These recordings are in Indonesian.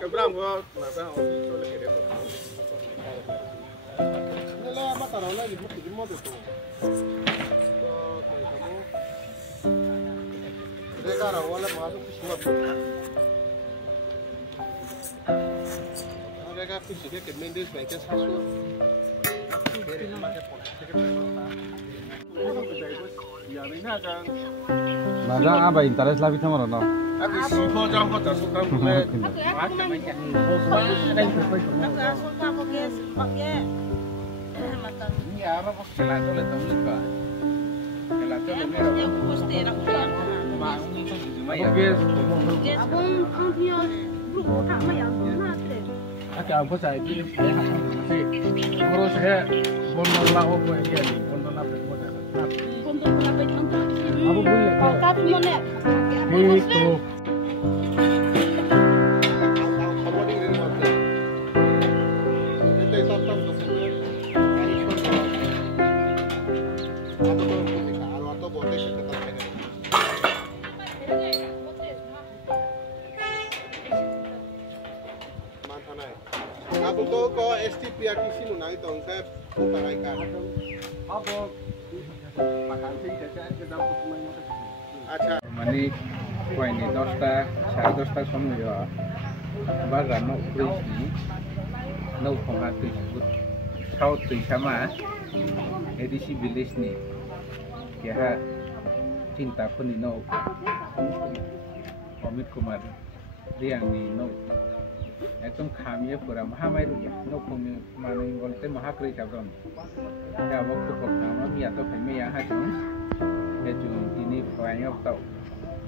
cái bram của mà bram ông đi cho cái đấy nên là bắt đầu là gì mất cái mất được rồi cái nào là mà nó cũng mất cái fish cái mình đi về cái sao số mà ra à bảy interest là vì thế mà nó aku sih mau jauh kok suka mulai macam macam ini apa kok selalu letak letak selalu letak mau itu cuma ya agak apa saya ini ngurus ya bondol lah apa ya nih bondol apa modal apa boleh itu Aku tuh kok STP aku sih nunai dong saya bukan ikan. apa makan sih saya sedang semuanya Acha. Mani kau ini 10টা সময় bagan no freeze ni no penghati saut sama edisi bilis ni kira cinta pun ni no Amit Kumar dia yang ni no একদম খামিয়ে পুরা মহামাই রুয়া no pun mana ngolte mahakri cabron ya waktu kok nama mi atau kami ya hajung hajung ini banyak tau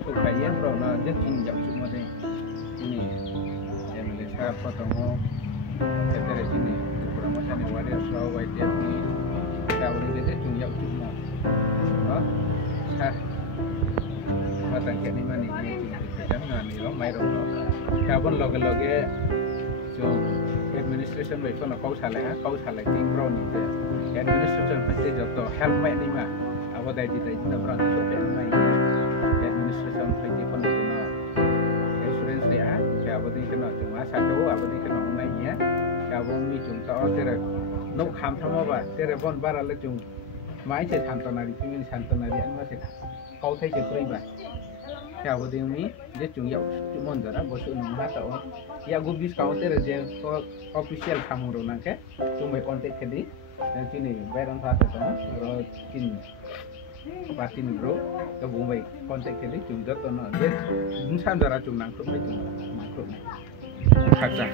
supaya bro na dia tinjau cuma deh ini yang Malaysia potong setelah sini promosi ni waria saw white ni kau ni dia tinjau cuma sah matang kini mana ni jangan ni lo mai rong kau pun loge so administration by phone kau salah ting bro ni deh administration mesti joto help mai ni mah apa dah jadi bro ni so pen mai administration pergi phone tu na insurance dia kau boleh kena cuma satu apa boleh kena mai ni kau boleh cuma tahu tera nok kham sama ba tera bon bara le cuma mai saya santonari cuma santonari an masih kau thay cerai ba kau boleh ni dia cuma jara bosu nama tahu ya gue bis kau tera je official kamu rona ke cuma kontak kedi dan sini bayar satu tu bro kini batin bro ke bumbai kontak kedi cuma jatuh na dia insan darah cuma nangkep cuma nangkep kaca